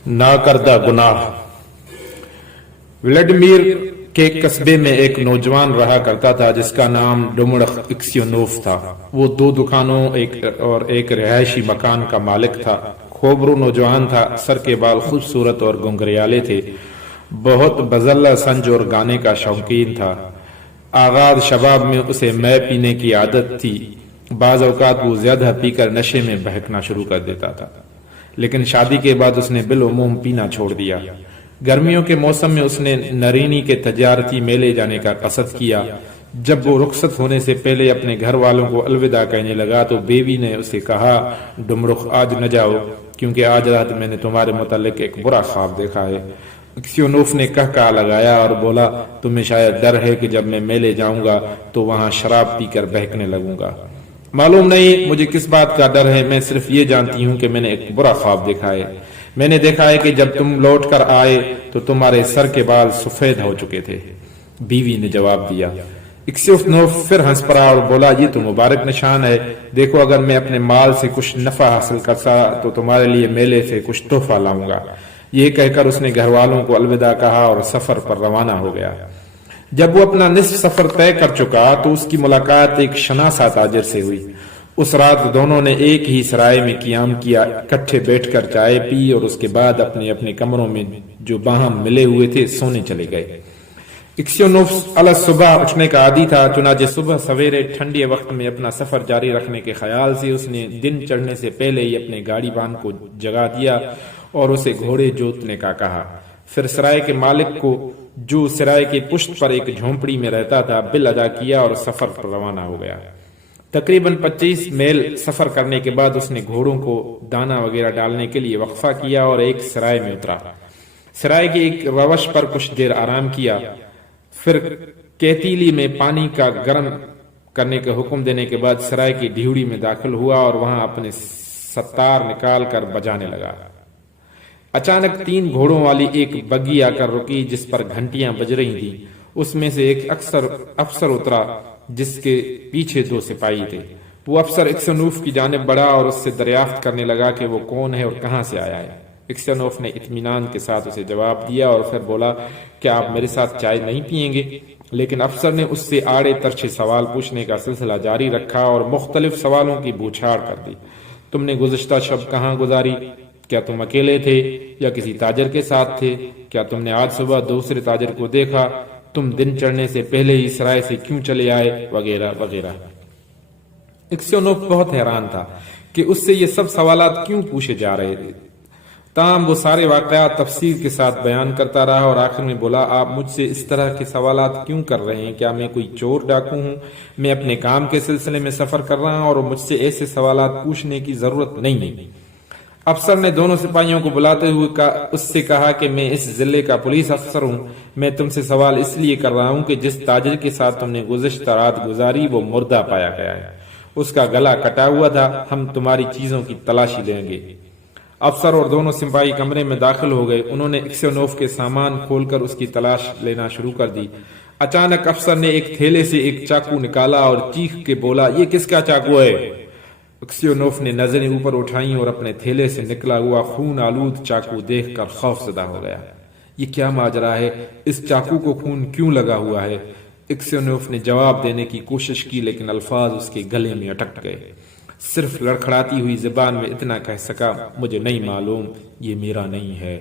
नाकर्दा गुनाह। व्लादिमीर के कस्बे में एक नौजवान रहा करता था जिसका नाम डुमड़ख इक्सियोनोफ था। वो 2 दुकानों और एक रिहायशी मकान का मालिक था। खोबरू नौजवान था, सर के बाल खूबसूरत और गुंगरियाले थे। बहुत बजल्ला संज और गाने का शौकीन था। आगाज शबाब में उसे मै पीने की आदत थी। बाज औकात वो ज्यादा पीकर नशे में बहकना शुरू कर देता था, लेकिन शादी के बाद उसने बिलउमूम पीना छोड़ दिया। गर्मियों के मौसम में उसने नरीनी के तजारती मेले जाने का कसद किया। जब वो रुखसत होने से पहले अपने घर वालों को अलविदा कहने लगा तो बेबी ने उसे कहा, डुमरुख आज न जाओ, क्योंकि आज रात मैंने तुम्हारे मुतालिक एक बुरा ख्वाब देखा है। इक्सियोनोफ ने कहा लगाया और बोला, तुम्हें शायद डर है कि जब मैं मेले जाऊंगा तो वहां शराब पीकर बहकने लगूंगा। मालूम नहीं मुझे किस बात का डर है, मैं सिर्फ ये जानती हूँ कि मैंने एक बुरा ख्वाब देखा है। मैंने देखा है कि जब तुम लौट कर आए तो तुम्हारे सर के बाल सफेद हो चुके थे। बीवी ने जवाब दिया। इक्सियोनोफ फिर हंस पड़ा और बोला, ये तो मुबारक निशान है। देखो, अगर मैं अपने माल से कुछ नफा हासिल करता तो तुम्हारे लिए मेले से कुछ तोहफा लाऊंगा। ये कहकर उसने घर वालों को अलविदा कहा और सफर पर रवाना हो गया। जब वो अपना निस्फ सफर तय कर चुका तो उसकी मुलाकात एक शनासा ताजिर से हुई। उस रात दोनों ने एक ही सराय में क़ियाम किया, इकट्ठे बैठकर चाय पी और उसके बाद अपने अपने कमरों में जो बाहम मिले हुए थे सोने चले गए। इक्सियोनोफ अलग सुबह उठने का आदी था, चुनाचे सुबह सवेरे ठंडे वक्त में अपना सफर जारी रखने के ख्याल से उसने दिन चढ़ने से पहले ही अपने गाड़ी बान को जगा दिया और उसे घोड़े जोतने का कहा। फिर सराय के मालिक को, जो सराय के पुष्ट पर एक झोंपड़ी में रहता था, बिल अदा किया और सफर पर रवाना हो गया। तकरीबन 25 मील सफर करने के बाद उसने घोड़ों को दाना वगैरह डालने के लिए वक्फा किया और एक सराय में उतरा। सराय की एक रवश पर कुछ देर आराम किया, फिर केतीली में पानी का गर्म करने का हुक्म देने के बाद सराय की ढिउड़ी में दाखिल हुआ और वहां अपने सत्तार निकाल कर बजाने लगा। अचानक 3 घोड़ों वाली एक बग्गी आकर रुकी जिस पर घंटियां बज रही थी। उसमें से एक अफसर उतरा जिसके पीछे 2 सिपाही थे। वो अफसर इक्सियोनोफ की जानिब बढ़ा और उससे दरियाफ्त करने लगा कि वो कौन है और कहां से आया है। इक्सियोनोफ ने इत्मीनान के साथ उसे जवाब दिया और फिर बोला, क्या आप मेरे साथ चाय नहीं पियेंगे? लेकिन अफसर ने उससे आड़े तरछे सवाल पूछने का सिलसिला जारी रखा और मुख्तलिफ सवालों की बूछाड़ कर दी। तुमने गुज़िश्ता शब कहाँ गुजारी? क्या तुम अकेले थे या किसी ताजर के साथ थे? क्या तुमने आज सुबह दूसरे ताजर को देखा? तुम दिन चढ़ने से पहले ही सराय से क्यों चले आए? वगैरह वगैरह। इक्सियोनोफ बहुत हैरान था कि उससे ये सब सवालात क्यों पूछे जा रहे थे। ताम वो सारे वाकयात तफसील के साथ बयान करता रहा और आखिर में बोला, आप मुझसे इस तरह के सवालात क्यों कर रहे हैं? क्या मैं कोई चोर डाकू हूं? मैं अपने काम के सिलसिले में सफर कर रहा हूं और मुझसे ऐसे सवालात पूछने की जरूरत नहीं है। अफसर ने दोनों सिपाहियों को बुलाते हुए उससे कहा कि मैं इस जिले का पुलिस अफसर हूँ। मैं तुमसे सवाल इसलिए कर रहा हूँ कि जिस ताजिर के साथ तुमने गुज़िश्ता रात गुजारी वो मुर्दा पाया गया है। उसका गला कटा हुआ था। हम तुम्हारी चीजों की तलाशी लेंगे। अफसर और दोनों सिपाही कमरे में दाखिल हो गए। उन्होंने इक्सियोनोफ के सामान खोलकर उसकी तलाश लेना शुरू कर दी। अचानक अफसर ने एक थैले से एक चाकू निकाला और चीख के बोला, ये किसका चाकू है? इक्सियोनोफ ने नजरें ऊपर उठाई और अपने थैले से निकला हुआ खून आलूद चाकू देखकर खौफजदा हो गया। ये क्या माजरा है? इस चाकू को खून क्यों लगा हुआ है? इक्सियोनोफ ने जवाब देने की कोशिश की, लेकिन अल्फाज उसके गले में अटक गए। सिर्फ लड़खड़ाती हुई जुबान में इतना कह सका, मुझे नहीं मालूम, ये मेरा नहीं है।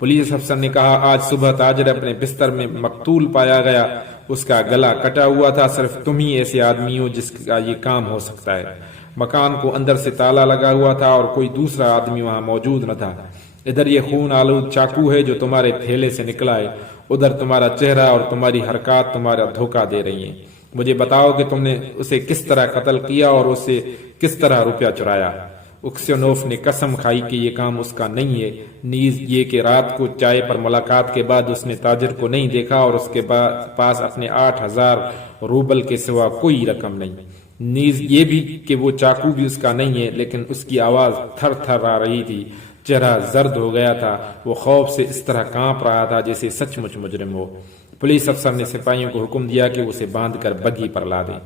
पुलिस अफसर ने कहा, आज सुबह ताजर अपने बिस्तर में मकतूल पाया गया। उसका गला कटा हुआ था। सिर्फ तुम ही ऐसे आदमी हो जिसका ये काम हो सकता है। मकान को अंदर से ताला लगा हुआ था और कोई दूसरा आदमी वहां मौजूद न था। इधर ये खून आलूद चाकू है जो तुम्हारे थैले से निकला है। उधर तुम्हारा चेहरा और तुम्हारी हरकत तुम्हारा धोखा दे रही है। मुझे बताओ कि तुमने उसे किस तरह कत्ल किया और उससे किस तरह रुपया चुराया? इक्सियोनोफ ने कसम खाई कि ये काम उसका नहीं है, नीज ये कि रात को चाय पर मुलाकात के बाद उसने ताजिर को नहीं देखा और उसके पास अपने 8000 रूबल के सिवा कोई रकम नहीं। नीज ये भी कि वो चाकू भी उसका नहीं है, लेकिन उसकी आवाज थर थर आ रही थी। चेहरा जर्द हो गया था। वो खौफ से इस तरह कांप रहा था जैसे सचमुच मुजरिम हो। पुलिस अफसर ने सिपाहियों को हुक्म दिया कि उसे बांधकर बग्गी पर ला दें।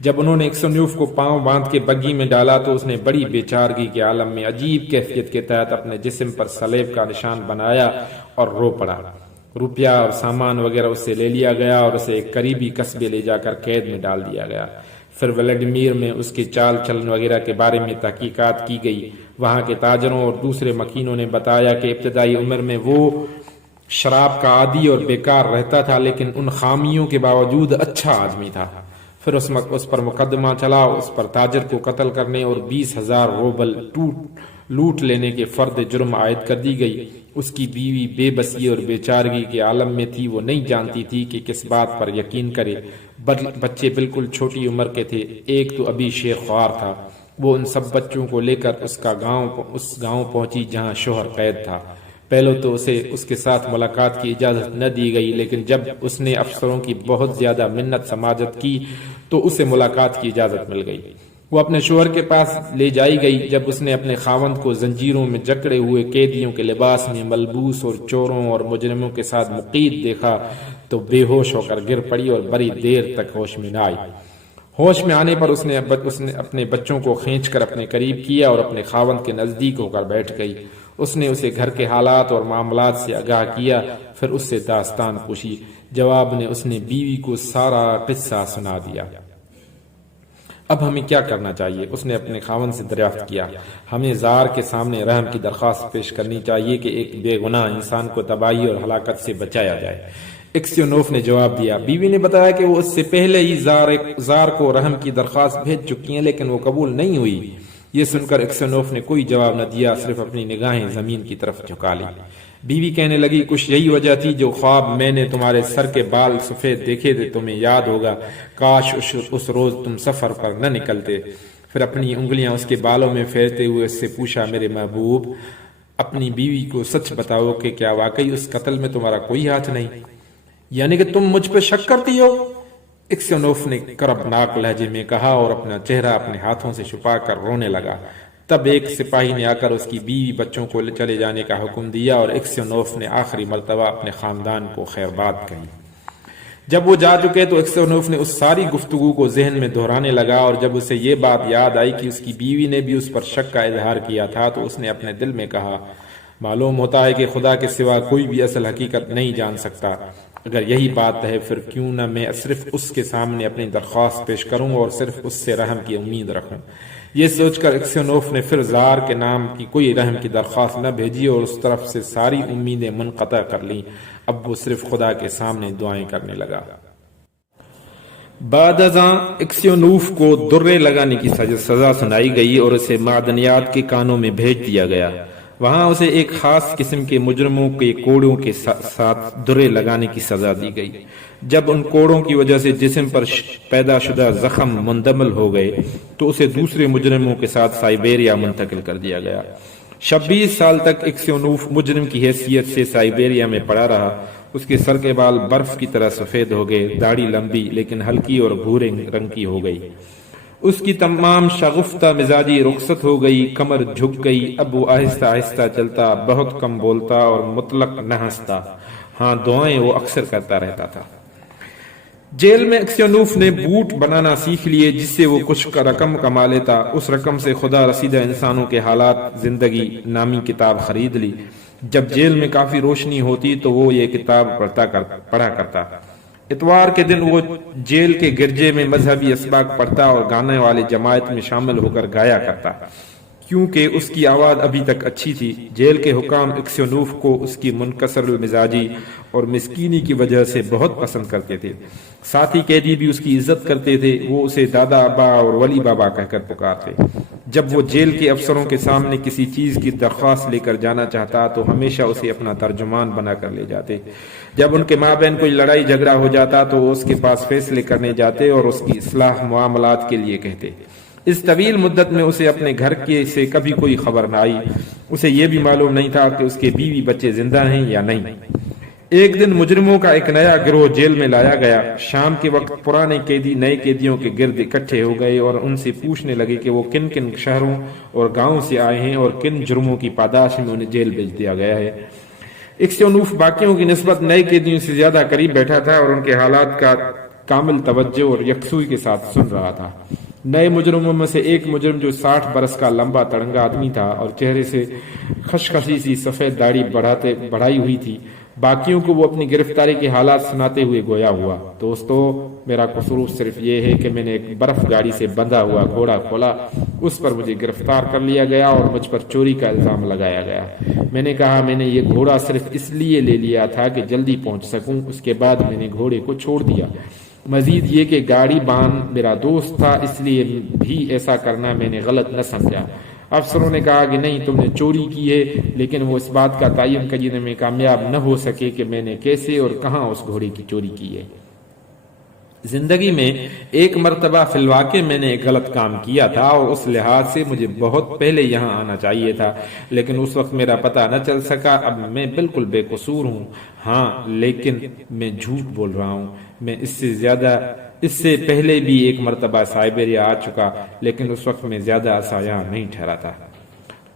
جب انہوں نے اکسیونوف کو پاؤں باندھ کے بگی میں ڈالا تو اس نے بڑی بے چارگی کے عالم میں عجیب کیفیت کے تحت اپنے جسم پر سلیب کا نشان بنایا اور رو پڑا۔ روپیہ اور سامان وغیرہ اس سے لے لیا گیا اور اسے ایک قریبی قصبے لے جا کر قید میں ڈال دیا گیا۔ پھر ولیڈیمیر میں اس کے چال چلن وغیرہ کے بارے میں تحقیقات کی گئی۔ وہاں کے تاجروں اور دوسرے مکینوں نے بتایا کہ ابتدائی عمر میں وہ شراب کا عادی اور بیکار رہتا تھا، لیکن ان خامیوں کے باوجود اچھا آدمی تھا۔ پھر اس پر مقدمہ چلا، اس پر تاجر کو قتل کرنے اور 20,000 روبل لوٹ لینے کے فرد جرم عائد کر دی گئی۔ اس کی بیوی بے بسی اور بے چارگی کے عالم میں تھی، وہ نہیں جانتی تھی کہ کس بات پر یقین کرے۔ بچے بالکل چھوٹی عمر کے تھے، ایک تو ابھی شیخ خوار تھا۔ وہ ان سب بچوں کو لے کر اس گاؤں پہنچی جہاں شوہر قید تھا۔ پہلے تو اسے اس کے ساتھ ملاقات کی اجازت نہ دی گئی، لیکن جب اس نے افسروں کی بہت زیادہ منت سماجت کی تو اسے ملاقات کی اجازت مل گئی۔ وہ اپنے شوہر کے پاس لے جائی گئی۔ جب اس نے اپنے خاوند کو زنجیروں میں جکڑے ہوئے قیدیوں کے لباس میں ملبوس اور چوروں اور مجرموں کے ساتھ مقید دیکھا تو بے ہوش ہو کر گر پڑی اور بڑی دیر تک ہوش میں نہ آئی۔ ہوش میں آنے پر اس نے اپنے بچوں کو کھینچ کر اپنے قریب کیا اور اپنے خاوند کے نزدیک ہو کر بیٹھ گئی۔ اس نے اسے گھر کے حالات اور معاملات سے آگاہ کیا، پھر اس سے داستان پوچھی۔ جواب میں اس نے بیوی کو سارا قصہ سنا دیا۔ اب ہمیں کیا کرنا چاہیے؟ اس نے اپنے خاوند سے دریافت کیا۔ ہمیں زار کے سامنے رحم کی درخواست پیش کرنی چاہیے کہ ایک بے گناہ انسان کو تباہی اور ہلاکت سے بچایا جائے۔ اکسیونوف نے جواب دیا۔ بیوی نے بتایا کہ وہ اس سے پہلے ہی زار کو رحم کی درخواست بھیج چکی ہیں، لیکن وہ قبول نہیں ہوئی۔ یہ سن کر اکسیونوف نے کوئی جواب نہ دیا، صرف اپنی نگاہیں زمین کی طرف جھکا لی۔ بیوی کہنے لگی، کچھ یہی وجہ تھی جو خواب میں نے تمہارے سر کے بال سفید دیکھے تھے، تمہیں یاد ہوگا، کاش اس روز تم سفر پر نہ نکلتے۔ پھر اپنی انگلیاں اس کے بالوں میں پھیرتے ہوئے اس سے پوچھا، میرے محبوب، اپنی بیوی کو سچ بتاؤ کہ کیا واقعی اس قتل میں تمہارا کوئی ہاتھ نہیں؟ یعنی کہ تم مجھ پہ شک کرتی ہو؟ اکسیونوف نے کربناک لہجے میں کہا اور اپنا چہرہ اپنے ہاتھوں سے چھپا کر رونے لگا۔ تب ایک سپاہی نے آ کر اس کی بیوی بچوں کو چلے جانے کا حکم دیا اور اکسیونوف نے آخری مرتبہ اپنے خاندان کو خیرباد کہی۔ جب وہ جا چکے تو اکسیونوف نے اس ساری گفتگو کو ذہن میں دہرانے لگا، اور جب اسے یہ بات یاد آئی کہ اس کی بیوی نے بھی اس پر شک کا اظہار کیا تھا تو اس نے اپنے دل میں کہا، معلوم ہوتا ہے کہ خدا کے سوا کوئی بھی اصل حقیقت نہیں جان سکتا۔ اگر یہی بات ہے پھر کیوں نہ میں صرف اس کے سامنے اپنی درخواست پیش کروں اور صرف اس سے رحم کی امید رکھوں۔ یہ سوچ کر اکسیونوف نے پھر زار کے نام کی کوئی رحم کی درخواست نہ بھیجی اور اس طرف سے ساری امیدیں منقطع کر لیں۔ اب وہ صرف خدا کے سامنے دعائیں کرنے لگا۔ بعد ازاں اکسیونوف کو درے لگانے کی سزا سنائی گئی اور اسے معدنیات کے کانوں میں بھیج دیا گیا۔ وہاں اسے ایک خاص قسم کے مجرموں کے کوڑوں کے ساتھ درے لگانے کی سزا دی گئی۔ جب ان کوڑوں کی وجہ سے جسم پر پیدا شدہ زخم مندمل ہو گئے تو اسے دوسرے مجرموں کے ساتھ سائبیریا منتقل کر دیا گیا۔ 26 سال تک اکسیونوف مجرم کی حیثیت سے سائبیریا میں پڑا رہا۔ اس کے سر کے بال برف کی طرح سفید ہو گئے، داڑھی لمبی لیکن ہلکی اور بھورے رنگ کی ہو گئی۔ اس کی تمام شگفتہ مزاجی رخصت ہو گئی، کمر جھک گئی۔ اب وہ آہستہ آہستہ چلتا، بہت کم بولتا اور مطلق نہ ہنستا۔ ہاں، دعائیں وہ اکثر کرتا رہتا تھا۔ جیل میں اکسیونوف نے بوٹ بنانا سیکھ لیے جس سے وہ کچھ رقم کما لیتا۔ اس رقم سے خدا رسیدہ انسانوں کے حالات زندگی نامی کتاب خرید لی۔ جب جیل میں کافی روشنی ہوتی تو وہ یہ کتاب پڑھا کرتا۔ اتوار کے دن وہ جیل کے گرجے میں مذہبی اسباق پڑھتا اور گانے والے جماعت میں شامل ہو کر گایا کرتا، کیونکہ اس کی آواز ابھی تک اچھی تھی۔ جیل کے حکام اکسیونوف کو اس کی منکسر المزاجی اور مسکینی کی وجہ سے بہت پسند کرتے تھے۔ ساتھی قیدی بھی اس کی عزت کرتے تھے، وہ اسے دادا ابا اور ولی بابا کہہ کر پکارتے۔ جب وہ جیل کے افسروں کے سامنے کسی چیز کی درخواست لے کر جانا چاہتا تو ہمیشہ اسے اپنا ترجمان بنا کر لے جاتے۔ جب ان کے مابین کوئی لڑائی جھگڑا ہو جاتا تو وہ اس کے پاس فیصلے کرنے جاتے اور اس کی اصلاح معاملات کے لیے کہتے۔ اس طویل مدت میں اسے اپنے گھر کے سے کبھی کوئی خبر نہ آئی۔ اسے یہ بھی معلوم نہیں تھا کہ اس کے بیوی بچے زندہ ہیں یا نہیں۔ ایک دن مجرموں کا ایک نیا گروہ جیل میں لایا گیا۔ شام کے وقت پرانے قیدی نئے قیدیوں کے گرد اکٹھے ہو گئے اور ان سے پوچھنے لگے کہ وہ کن کن شہروں اور گاؤں سے آئے ہیں اور کن جرموں کی پاداش میں انہیں جیل بھیج دیا گیا ہے۔ اکسیونوف باقیوں کی نسبت نئے قیدیوں سے زیادہ قریب بیٹھا تھا اور ان کے حالات کا कामिल तवज्जो और यकसुई के साथ सुन रहा था। नए मुजरमों में से एक मुजरम जो 60 बरस का लंबा तड़ंगा आदमी था और चेहरे से खशखशी सी सफेद दाढ़ी बढ़ाई हुई थी, बाकियों को वो अपनी गिरफ्तारी के हालात सुनाते हुए गोया हुआ, दोस्तों मेरा कसूर सिर्फ ये है कि मैंने एक बर्फ गाड़ी से बंधा हुआ घोड़ा खोला, उस पर मुझे गिरफ्तार कर लिया गया और मुझ पर चोरी का इल्जाम लगाया गया। मैंने कहा मैंने ये घोड़ा सिर्फ इसलिए ले लिया था कि जल्दी पहुंच सकूं, उसके बाद मैंने घोड़े को छोड़ दिया। मजीद ये कि गाड़ी बान मेरा दोस्त था, इसलिए भी ऐसा करना मैंने गलत न समझा। अफसरों ने कहा कि नहीं तुमने चोरी की है, लेकिन वो इस बात का तयन करने में कामयाब न हो सके कि मैंने कैसे और कहां उस घोड़े की चोरी की है। जिंदगी में एक मर्तबा फिलवाके मैंने एक गलत काम किया था और उस लिहाज से मुझे बहुत पहले यहाँ आना चाहिए था, लेकिन उस वक्त मेरा पता न चल सका। अब मैं बिल्कुल बेकसूर हूँ। हाँ, लेकिन मैं झूठ बोल रहा हूँ। मैं इससे पहले भी एक मर्तबा साइबेरिया आ चुका, लेकिन उस वक्त मैं ज्यादा अरसा यहाँ नहीं ठहरा था।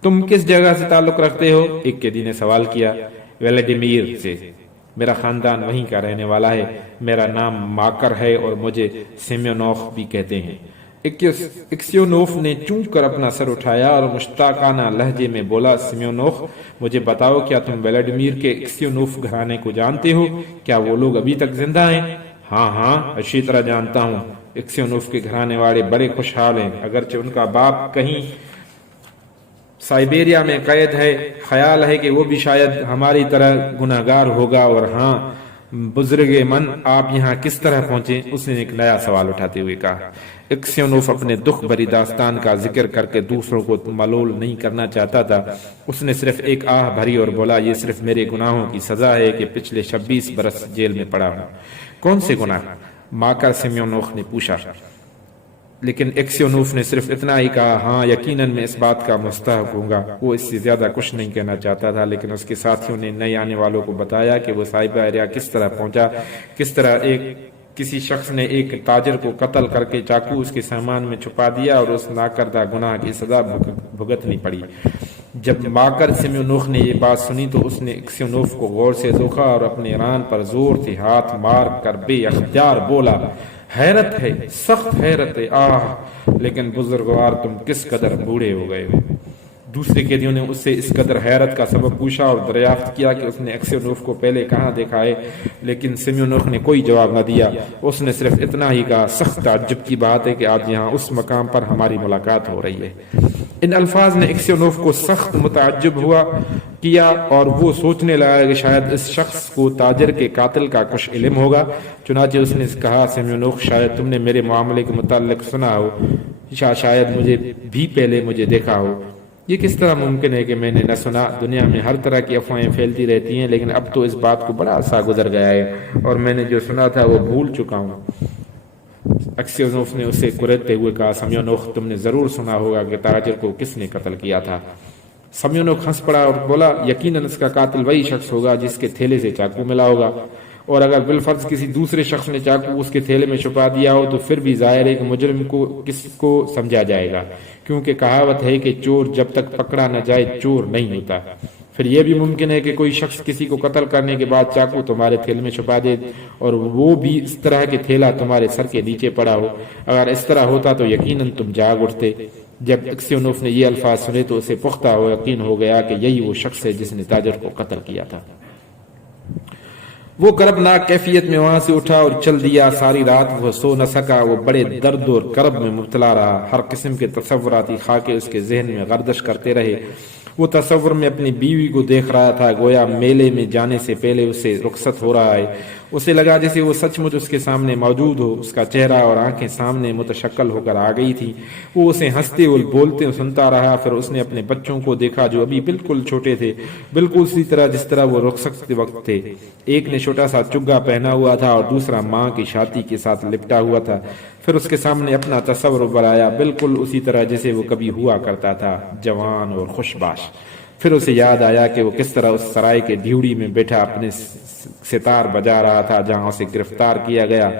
तुम किस जगह से ताल्लुक रखते हो? एक कैदी ने सवाल किया। व्लादिमीर से। मेरा खानदान वहीं का रहने वाला है। मेरा नाम माकर है और मुझे सेम्योनोफ भी कहते हैं। एक्सियोनोफ ने चूक कर अपना सर उठाया और मुश्ताकाना लहजे में बोला, सेम्योनोफ, मुझे बताओ, क्या तुम व्लादिमीर के एक्सियोनोफ घराने को जानते हो? क्या वो लोग अभी तक जिंदा हैं? हाँ, अच्छी तरह जानता हूँ। एक्सियोनोफ के घराने वाले बड़े खुशहाल हैं, अगरचे उनका बाप कहीं साइबेरिया में कैद है। ख्याल है कि वो भी शायद हमारी तरह गुनाहगार होगा। और हाँ बुजुर्गे मन, आप यहाँ किस तरह पहुंचे? उसने एक नया सवाल उठाते हुए कहा। एक्सियोनोफ अपने दुख भरी दास्तान का जिक्र करके दूसरों को मलोल नहीं करना चाहता था। उसने सिर्फ एक आह भरी और बोला, ये सिर्फ मेरे गुनाहों की सजा है कि पिछले 26 बरस जेल में पड़ा हूँ। कौन से गुनाह? माकर सेम्योनोफ ने पूछा। लेकिन एक्सियोनोफ ने सिर्फ इतना ही कहा, हाँ यकीनन मैं इस बात का मुस्तहक हूँगा। वो इससे ज्यादा कुछ नहीं कहना चाहता था, लेकिन उसके साथियों ने नए आने वालों को बताया कि वो साइबेरिया किस तरह पहुंचा, किस तरह किसी शख्स ने एक ताजिर को कत्ल करके चाकू उसके सामान में छुपा दिया और उस नाकर्दा गुनाह की सजा भुगतनी पड़ी। जब माकर सेम्योनोफ ने ये बात सुनी तो उसने एक्सियोनोफ को गौर से देखा और अपने रान पर जोर से हाथ मार कर बेअख्तियार बोला, हैरत है, सख्त हैरत है। आह, लेकिन बुजुर्गवार तुम किस कदर बूढ़े हो गए हो। दूसरे कैदियों ने उससे इस कदर हैरत का सबब पूछा और दरियाफ्त किया कि उसने एक्सियोनोफ को पहले कहाँ देखा है, लेकिन सेम्योनोफ ने कोई जवाब न दिया। उसने सिर्फ इतना ही कहा, सख्त ताज्जुब की बात है कि आज यहाँ उस मकाम पर हमारी मुलाकात हो रही है। इन अल्फाज ने एक्सियोनोफ को सख्त मुताज्जुब किया और वो सोचने लगा कि शायद इस शख्स को ताजिर के कातिल का कुछ इल्म होगा। चुनाचे उसने कहा, सेम्योनोफ, शायद तुमने मेरे मामले के मुताल्लिक सुना हो, शायद मुझे पहले देखा हो। ये किस तरह मुमकिन है कि मैंने न सुना? दुनिया में हर तरह की अफवाहें फैलती रहती हैं, लेकिन अब तो इस बात को बड़ा अरसा गुजर गया है और मैंने जो सुना था वो भूल चुका हूँ। एक्सियोनोफ ने उसे कुरेदते हुए कहा, सेम्योनोफ, तुमने जरूर सुना होगा कि ताजिर को किसने कत्ल किया था। सेम्योनोफ हंस पड़ा और बोला, यकीनन इसका कातिल वही शख्स होगा जिसके थैले से चाकू मिला होगा, और अगर बिलफर्ज किसी दूसरे शख्स ने चाकू उसके थैले में छुपा दिया हो तो फिर भी जाहिर है कि मुजरिम को किसको समझा जाएगा, क्योंकि कहावत है कि चोर जब तक पकड़ा न जाए चोर नहीं होता। फिर यह भी मुमकिन है कि कोई शख्स किसी को कत्ल करने के बाद चाकू तुम्हारे थैले में छुपा दे और वो भी इस तरह के थैला तुम्हारे सर के नीचे पड़ा हो। अगर इस तरह होता तो यकीनन तुम जाग उठते। जब एक्सियोनोफ ने ये अल्फाज सुने तो उसे पुख्ता यकीन हो गया कि यही वो शख्स है जिसने ताजिर को कत्ल किया था। वो करबनाक कैफियत में वहां से उठा और चल दिया। सारी रात वो सो न सका। वो बड़े दर्द और करब में मुब्तला रहा। हर किस्म के तसव्वुराती खाके उसके जहन में गर्दिश करते रहे। वो तसव्वुर में अपनी बीवी को देख रहा था, गोया मेले में जाने से पहले उसे रुखसत हो रहा है। उसे लगा जैसे वो सचमुच उसके सामने मौजूद हो। उसका चेहरा और आंखें सामने मुतशक्कल होकर आ गई थी। वो उसे हंसते और बोलते सुनता रहा। फिर उसने अपने बच्चों को देखा जो अभी बिल्कुल छोटे थे, बिल्कुल उसी तरह जिस तरह वो रुखसत के वक्त थे। एक ने छोटा सा चुग्गा पहना हुआ था और दूसरा माँ की छाती के साथ लिपटा हुआ था। फिर उसके सामने अपना तस्वर बनाया, बिल्कुल उसी तरह जैसे वो कभी हुआ करता था, जवान और खुशबाश। फिर उसे याद आया कि वो किस तरह उस सराय के ड्यूड़ी में बैठा अपने सितार बजा रहा था जहां उसे गिरफ्तार किया गया।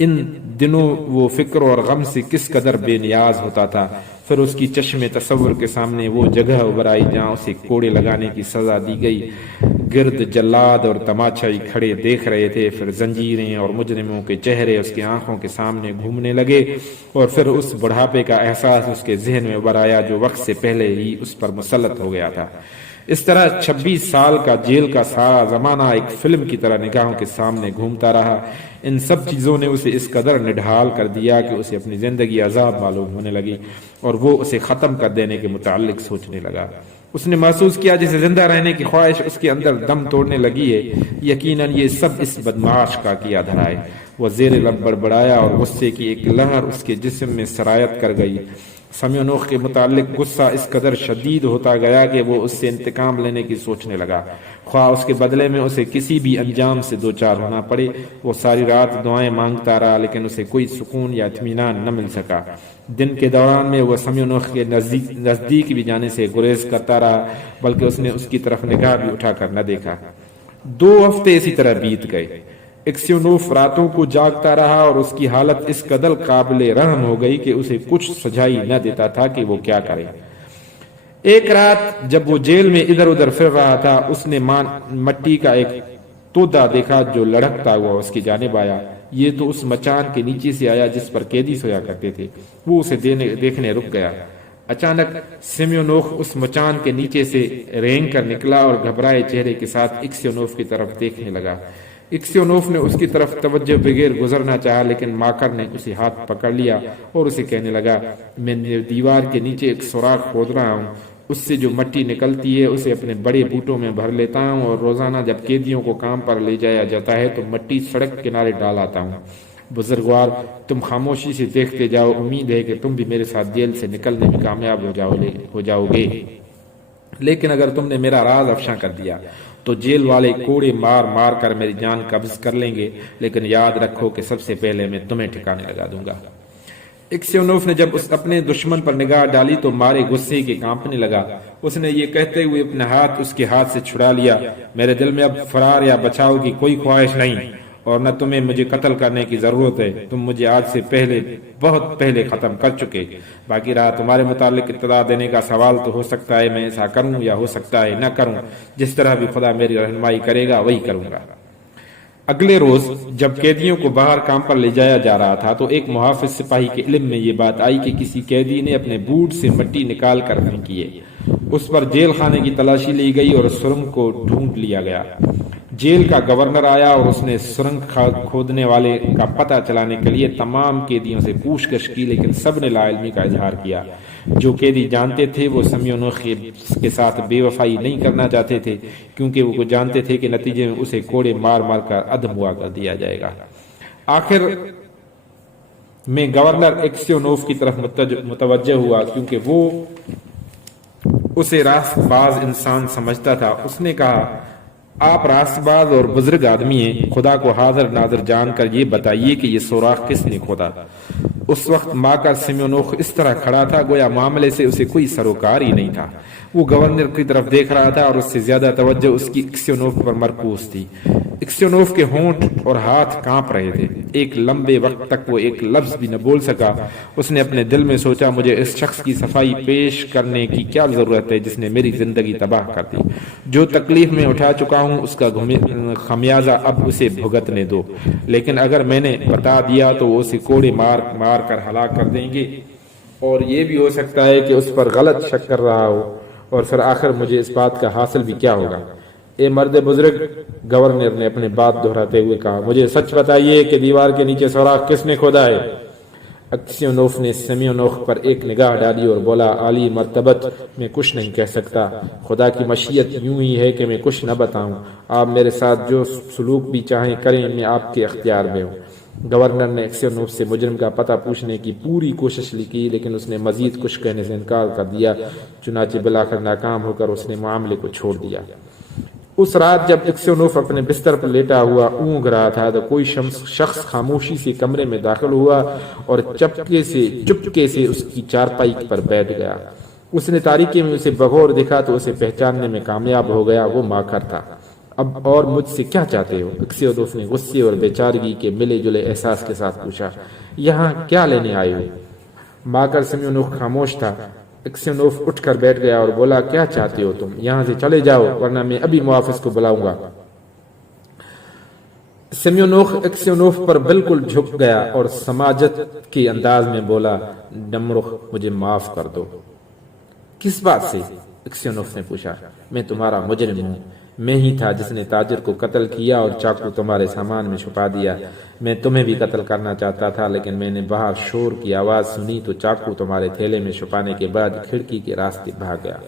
इन दिनों वो फिक्र और गम से किस कदर बेनियाज होता था। پھر اس کی چشم تصور کے سامنے وہ جگہ ابھر آئی جہاں اسے کوڑے لگانے کی سزا دی گئی۔ گرد جلاد اور تماشائی کھڑے دیکھ رہے تھے۔ پھر زنجیریں اور مجرموں کے چہرے اس کی آنکھوں کے سامنے گھومنے لگے، اور پھر اس بڑھاپے کا احساس اس کے ذہن میں ابھر آیا جو وقت سے پہلے ہی اس پر مسلط ہو گیا تھا۔ اس طرح 26 سال کا جیل کا سارا زمانہ ایک فلم کی طرح نگاہوں کے سامنے گھومتا رہا۔ ان سب چیزوں نے اسے اس قدر نڈھال کر دیا کہ اسے اپنی زندگی عذاب معلوم ہونے لگی، اور وہ اسے ختم کر دینے کے متعلق سوچنے لگا۔ اس نے محسوس کیا جسے زندہ رہنے کی خواہش اس کے اندر دم توڑنے لگی ہے۔ یقیناً یہ سب اس بدمعاش کا کیا دھرا ہے۔ وہ زیر لب بڑبڑایا اور غصے کی ایک لہر اس کے جسم میں سرایت کر گئی۔ سمیونوف کے متعلق غصہ اس قدر شدید ہوتا گیا کہ وہ اس سے انتقام لینے کی سوچنے لگا، خواہ اس کے بدلے میں اسے کسی بھی انجام سے دوچار ہونا پڑے۔ وہ ساری رات دعائیں مانگتا رہا، لیکن اسے کوئی سکون یا اطمینان نہ مل سکا۔ دن کے دوران میں وہ سمیونوف کے نزدیک بھی جانے سے گریز کرتا رہا، بلکہ اس نے اس کی طرف نگاہ بھی اٹھا کر نہ دیکھا۔ 2 ہفتے اسی طرح بیت گئے۔ اکسیونوف راتوں کو جاگتا رہا، اور اس کی حالت اس قدر قابل رحم ہو گئی کہ اسے کچھ سجائی نہ دیتا تھا کہ وہ کیا کرے۔ ایک رات جب وہ جیل میں ادھر ادھر پھر رہا تھا، اس نے مٹی کا ایک تودا دیکھا جو لڑکتا ہوا اس کی جانب آیا۔ یہ تو اس مچان کے نیچے سے آیا جس پر قیدی سویا کرتے تھے۔ وہ اسے دیکھنے رک گیا۔ اچانک سمیونوف اس مچان کے نیچے سے رینگ کر نکلا اور گھبرائے چہرے کے ساتھ اکسیونوف کی طرف دیکھنے لگا۔ اکسیونوف نے اس کی طرف توجہ بغیر گزرنا چاہا، لیکن ماکر نے اسے ہاتھ پکڑ لیا اور اسے کہنے لگا، میں دیوار کے نیچے ایک سوراخ کھود رہا ہوں، اس سے جو مٹی نکلتی ہے اسے اپنے بڑے بوٹوں میں بھر لیتا ہوں، اور روزانہ جب قیدیوں کو کام پر لے جایا جاتا ہے تو مٹی سڑک کنارے ڈال آتا ہوں۔ بزرگوار، تم خاموشی سے دیکھتے جاؤ، امید ہے کہ تم بھی میرے ساتھ جیل سے نکلنے میں کامیاب ہو جاؤ گے، لیکن اگر تم نے میرا راز افشاں کر دیا تو جیل والے کوڑے مار مار کر میری جان قبض کر لیں گے، لیکن یاد رکھو کہ سب سے پہلے میں تمہیں ٹھکانے لگا دوں گا۔ اکسیونوف نے جب اپنے دشمن پر نگاہ ڈالی تو مارے غصے کے کانپنے لگا۔ اس نے یہ کہتے ہوئے اپنا ہاتھ اس کے ہاتھ سے چھڑا لیا، میرے دل میں اب فرار یا بچاؤ کی کوئی خواہش نہیں، اور نہ تمہیں مجھے قتل کرنے کی ضرورت ہے۔ تم مجھے آج سے پہلے بہت پہلے ختم کر چکے۔ باقی رہا تمہارے متعلق اطلاع دینے کا سوال تو ہو سکتا ہے میں ایسا کروں یا ہو سکتا ہے نہ کروں، جس طرح بھی خدا میری رہنمائی کرے گا وہی کروں گا۔ اگلے روز جب قیدیوں کو باہر کام پر لے جایا جا رہا تھا تو ایک محافظ سپاہی کے علم میں یہ بات آئی کہ کسی قیدی نے اپنے بوٹ سے مٹی نکال کر پھینکی ہے۔ اس پر جیل خانے کی تلاشی لی گئی اور سرنگ کو ڈھونڈ لیا گیا۔ جیل کا گورنر آیا اور اس نے سرنگ کھودنے والے کا پتہ چلانے کے لیے تمام قیدیوں سے پوچھ گچھ کی، لیکن سب نے لا علمی کا اظہار کیا۔ جو قیدی جانتے تھے وہ سمیونوف کے ساتھ بے وفائی نہیں کرنا چاہتے تھے، کیونکہ وہ جانتے تھے کہ نتیجے میں اسے کوڑے مار مار کر ادھم ہوا کر دیا جائے گا۔ آخر میں گورنر اکسیونوف کی طرف متوجہ ہوا، کیونکہ وہ اسے راست باز انسان سمجھتا تھا۔ اس نے کہا، آپ راست باز اور بزرگ آدمی ہیں، خدا کو حاضر ناظر جان کر یہ بتائیے کہ یہ سوراخ کس نے کھودا؟ اس وقت ماکر سمیونوف اس طرح کھڑا تھا گویا معاملے سے اسے کوئی سروکار ہی نہیں تھا۔ وہ گورنر کی طرف دیکھ رہا تھا اور اس سے زیادہ توجہ اس کی اکسیونوف پر مرکوز تھی۔ اکسیونوف کے ہونٹ اور ہاتھ کانپ رہے تھے۔ ایک لمبے وقت تک وہ ایک لفظ بھی نہ بول سکا۔ اس نے اپنے دل میں سوچا، مجھے اس شخص کی صفائی پیش کرنے کی کیا ضرورت ہے جس نے میری زندگی تباہ کر دی؟ جو تکلیف میں اٹھا چکا ہوں اس کا خمیازہ اب اسے بھگتنے دو، لیکن اگر میں نے بتا دیا تو وہ اسے کوڑے مار مار کر ہلاک کر دیں گے، اور یہ بھی ہو سکتا ہے کہ اس پر غلط شک کر رہا ہو، اور پھر آخر مجھے اس بات کا حاصل بھی کیا ہوگا؟ اے مرد بزرگ، گورنر نے اپنے بات دہراتے ہوئے کہا، مجھے سچ بتائیے کہ دیوار کے نیچے سوراخ کس نے کھودا ہے؟ اکسیونوف نے سمیونوف پر ایک نگاہ ڈالی اور بولا، عالی مرتبت، میں کچھ نہیں کہہ سکتا۔ خدا کی مشیت یوں ہی ہے کہ میں کچھ نہ بتاؤں۔ آپ میرے ساتھ جو سلوک بھی چاہیں کریں، میں آپ کے اختیار میں ہوں۔ گورنر نے اکسیونوف سے مجرم کا پتہ پوچھنے کی پوری کوشش کی، لیکن اس نے مزید کچھ کہنے سے انکار کر دیا۔ چنانچہ بلاخر ناکام ہو کر اس نے معاملے کو چھوڑ دیا۔ اس رات جب اکسیونوف اپنے بستر پر لیٹا ہوا اونگ رہا تھا تو کوئی شخص خاموشی سے کمرے میں داخل ہوا اور چپکے سے اس کی چارپائی پر بیٹھ گیا۔ اس نے تاریکی میں اسے بغور دیکھا تو اسے پہچاننے میں کامیاب ہو گیا، وہ ماکر تھا۔ اب اور مجھ سے کیا چاہتے ہو؟ اکسیونوف نے غصے اور بیچارگی کے ملے جلے احساس کے ساتھ پوچھا۔ یہاں کیا لینے آئے ہو؟ माकर सिम्योनोफ खामोश था। एक्सियोनोफ उठकर बैठ गया और बोला, क्या चाहते हो तुम? यहाँ से चले जाओ वरना मैं अभी मुआफिज को बुलाऊंगा। सिम्योनोफ एक्सियोनोफ पर बिल्कुल झुक गया और समाजत के अंदाज में बोला, डमरुख मुझे माफ कर दो। किस बात से? एक्सियोनोफ ने पूछा। मैं तुम्हारा मुजरिम हूँ। मैं ही था जिसने ताजिर को कत्ल किया और चाकू तुम्हारे सामान में छुपा दिया। मैं तुम्हें भी कत्ल करना चाहता था, लेकिन मैंने बाहर शोर की आवाज सुनी तो चाकू तुम्हारे थैले में छुपाने के बाद खिड़की के रास्ते भाग गया।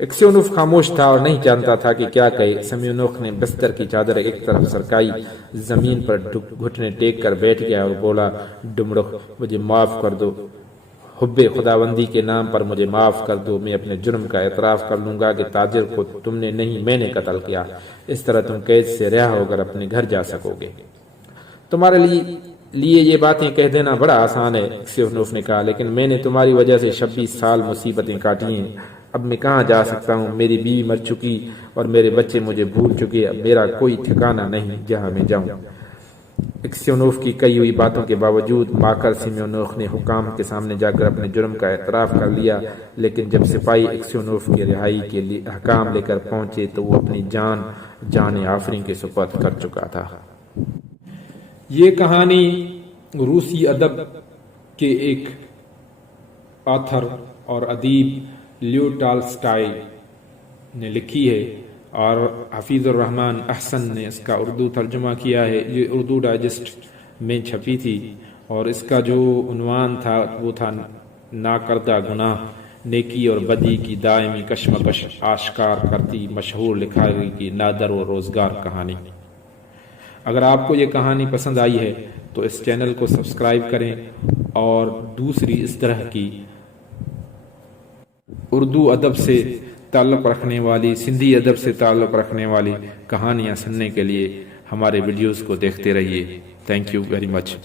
एक्सियोनोफ खामोश था और नहीं जानता था कि क्या कहे। सिम्योनोफ ने बिस्तर की चादर एक तरफ सरकाई, जमीन पर घुटने टेक कर बैठ गया और बोला, डुमरुख मुझे माफ कर दो। हुब्बे खुदाबंदी के नाम पर मुझे माफ कर दो। मैं अपने जुर्म का एतराफ कर लूंगा कि ताजिर को तुमने नहीं मैंने कत्ल किया। इस तरह तुम कैद से रिहा होकर अपने घर जा सकोगे। तुम्हारे लिए ये बातें कह देना बड़ा आसान है, एक्सियोनोफ ने कहा, लेकिन मैंने तुम्हारी वजह से 26 साल मुसीबतें काटी हैं। अब मैं कहाँ जा सकता हूँ? मेरी बीवी मर चुकी और मेरे बच्चे मुझे भूल चुके। अब मेरा कोई ठिकाना नहीं जहाँ मैं जाऊँ। एक्सियोनोफ की कही हुई बातों के बावजूद माकर सिम्योनोफ ने हुकाम के सामने जाकर अपने जुर्म का एतराफ कर लिया, लेकिन जब सिपाही एक्सियोनोफ की रिहाई के लिए अहकाम लेकर पहुंचे तो वो अपनी जान आफरीन के सुपुर्द कर चुका था। ये कहानी रूसी अदब के एक ऑथर और अदीब लियो टॉल्स्टॉय ने लिखी है और हफीजुर रहमान अहसन ने इसका उर्दू तर्जुमा किया है। ये उर्दू डाइजेस्ट में छपी थी और इसका जो उन्वान था वो था नाकर्दा गुनाह, नेकी और बदी की दायमी कशमकश आश्कार करती मशहूर लिखाई की नादर व रोजगार कहानी। अगर आपको ये कहानी पसंद आई है तो इस चैनल को सब्सक्राइब करें और दूसरी इस तरह की उर्दू अदब से ताल्लुक़ रखने वाली, सिंधी अदब से ताल्लुक़ रखने वाली कहानियाँ सुनने के लिए हमारे वीडियोस को देखते रहिए। Thank you very much.